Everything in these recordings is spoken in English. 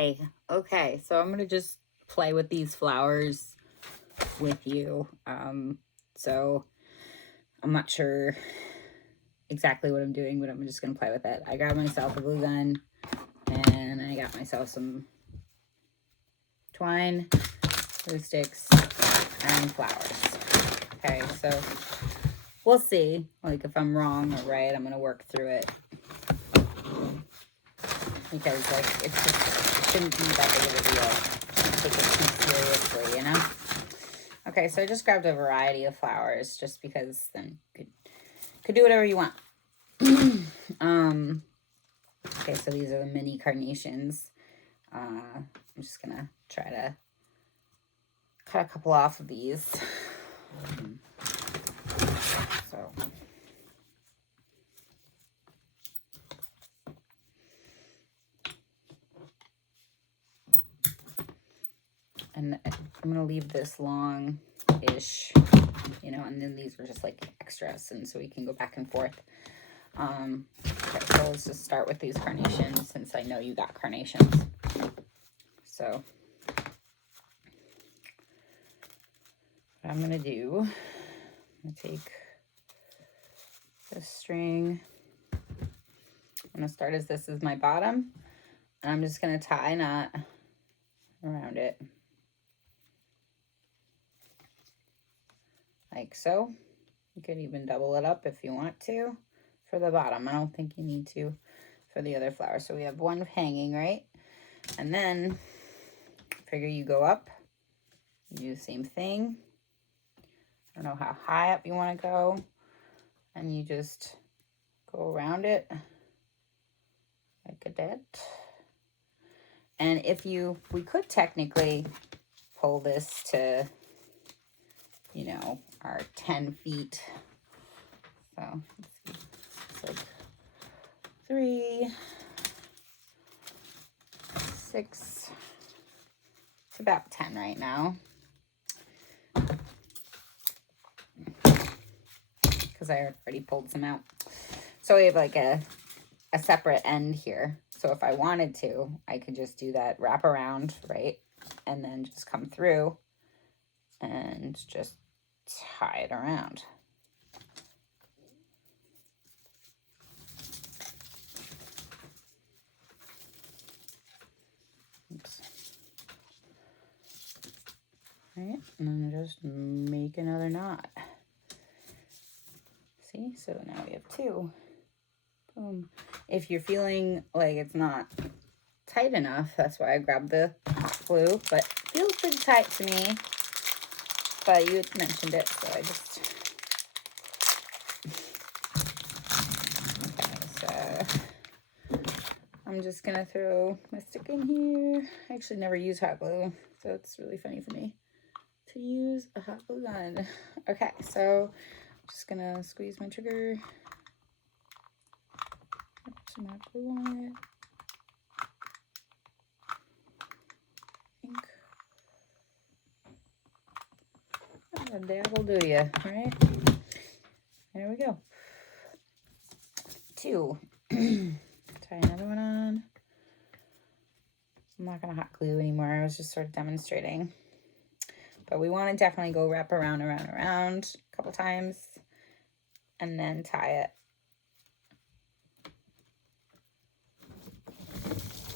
Hi. Okay, so I'm gonna just play with these flowers with you. So I'm not sure exactly what I'm doing, but I'm just gonna play with it. I got myself a glue gun and I got myself some twine, glue sticks, and flowers. Okay, so we'll see. Like if I'm wrong or right, I'm gonna work through it. Because like it shouldn't be that big of a deal. Don't take it too seriously, you know? Okay, so I just grabbed a variety of flowers just because then you could do whatever you want. Okay, so these are the mini carnations. I'm just gonna try to cut a couple off of these. So and I'm gonna leave this long-ish, you know, and then these are just like extras, and so we can go back and forth. Okay, so let's just start with these carnations since I know you got carnations. So what I'm gonna do, I'm gonna take this string. I'm gonna start as this is my bottom, and I'm just gonna tie a knot around it. Like so. You could even double it up if you want to for the bottom. I don't think you need to for the other flower. So we have one hanging, right? And then figure you go up, you do the same thing. I don't know how high up you want to go, and you just go around it like that. And if we could technically pull this to, you know, our 10 feet. So let's see. It's like 3, 6, it's about 10 right now. Because I already pulled some out. So we have like a separate end here. So if I wanted to, I could just do that wrap around, right? And then just come through and just tie it around. Oops. All right, and then just make another knot. See, so now we have 2. Boom. If you're feeling like it's not tight enough, that's why I grabbed the glue, but it feels pretty tight to me. But you had mentioned it, so I just... Okay, so I'm just gonna throw my stick in here. I actually never use hot glue, so it's really funny for me to use a hot glue gun. Okay, so I'm just gonna squeeze my trigger. Put some hot glue on it. And that'll do you, right? There we go. 2. Tie another one on. I'm not gonna hot glue anymore. I was just sort of demonstrating. But we want to definitely go wrap around a couple times and then tie it.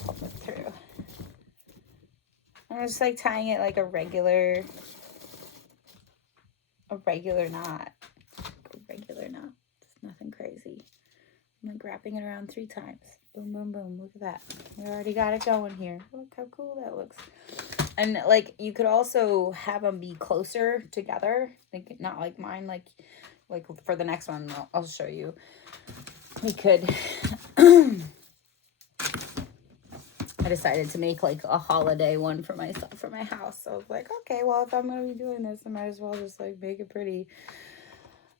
Pull it through. I'm just like tying it like a regular knot. A regular knot. It's nothing crazy. I'm like wrapping it around 3 times. Boom, boom, boom. Look at that. We already got it going here. Look how cool that looks. And like you could also have them be closer together. Like not like mine. Like for the next one, I'll show you. We could. I decided to make like a holiday one for myself for my house. So I was like, okay, well if I'm gonna be doing this, I might as well just like make it pretty.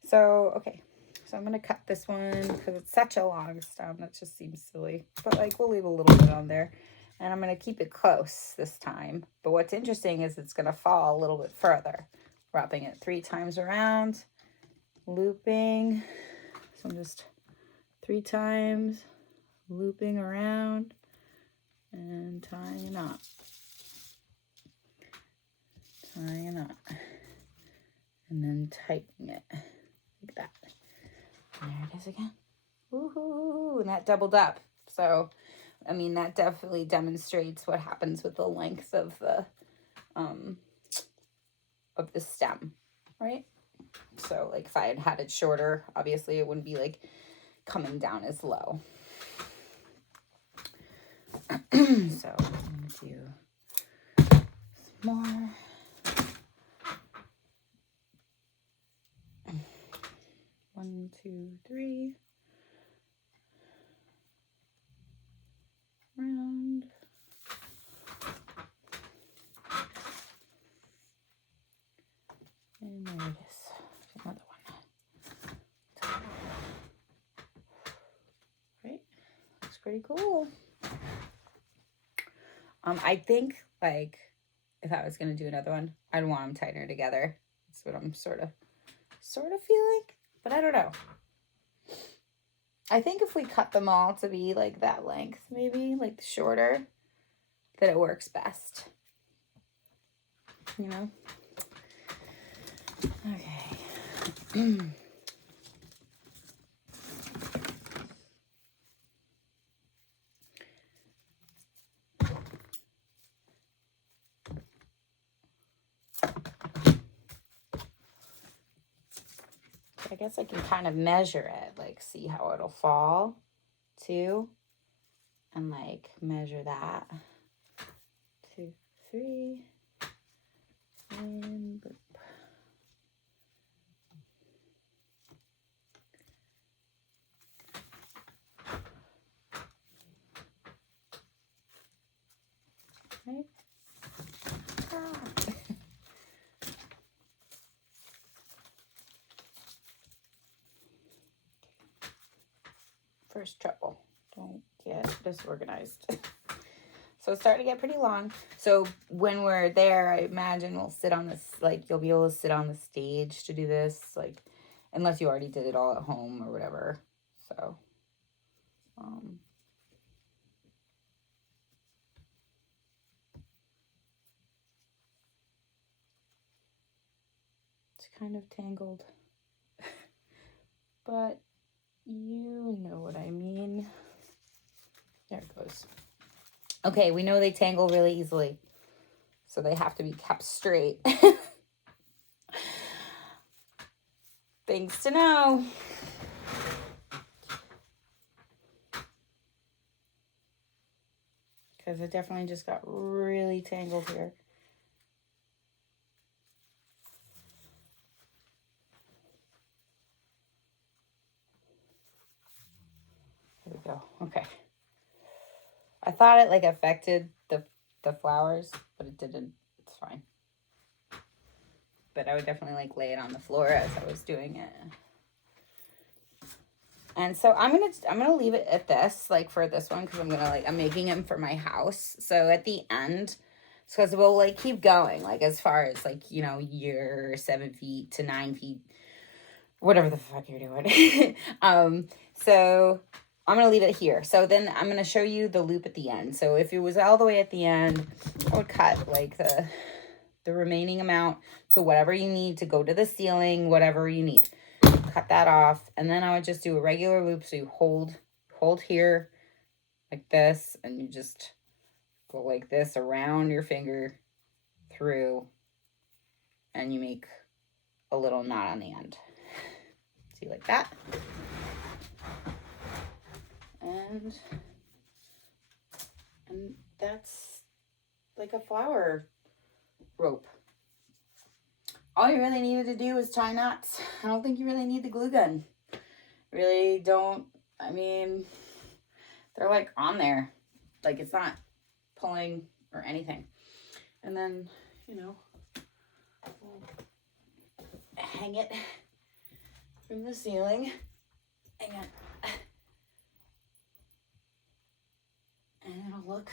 So okay. So I'm going to cut this one because it's such a long stem. That just seems silly. But like we'll leave a little bit on there. And I'm going to keep it close this time. But what's interesting is it's going to fall a little bit further. Wrapping it 3 times around. Looping. So I'm just 3 times looping around. And tying a knot. Tying a knot. And then tightening it like that. And there it is again. Woohoo! And that doubled up. So, I mean, that definitely demonstrates what happens with the length of the stem, right? So, like, if I had had it shorter, obviously it wouldn't be, like, coming down as low. So, I'm going to do some more. One, two, three. Round. And there it is. Another one. Right? Looks pretty cool. I think, like, if I was going to do another one, I'd want them tighter together. That's what I'm sort of feeling, but I don't know. I think if we cut them all to be, like, that length, maybe, like, shorter, that it works best. You know? Okay. I guess I can kind of measure it, like see how it'll fall too, and like measure that. 2, 3, and boop. Right? First trouble. Don't get disorganized. So it's starting to get pretty long. So when we're there, I imagine we'll sit on this, like you'll be able to sit on the stage to do this, like unless you already did it all at home or whatever. So, it's kind of tangled, but you know what I mean. There it goes. Okay, we know they tangle really easily, so they have to be kept straight. Things to know. Because it definitely just got really tangled here. There we go. Okay. I thought it like affected the flowers, but it didn't. It's fine. But I would definitely like lay it on the floor as I was doing it. And so I'm gonna leave it at this, like for this one, because I'm making them for my house. So at the end, because we'll like keep going, like as far as like, you know, year 7 feet to 9 feet, whatever the fuck you're doing. So I'm going to leave it here. So then I'm going to show you the loop at the end. So if it was all the way at the end, I would cut like the remaining amount to whatever you need to go to the ceiling, whatever you need. Cut that off. And then I would just do a regular loop. So you hold here like this, and you just go like this around your finger through, and you make a little knot on the end. See, like that. And that's like a flower rope. All you really needed to do was tie knots. I don't think you really need the glue gun. Really don't. I mean, they're like on there. Like it's not pulling or anything. And then, you know, we'll hang it from the ceiling. And it'll look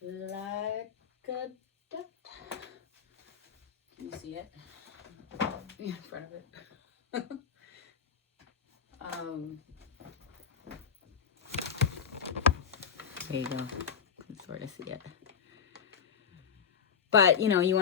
like a duck. Can you see it? In front of it. There you go. You can sort of see it. But, you know, you want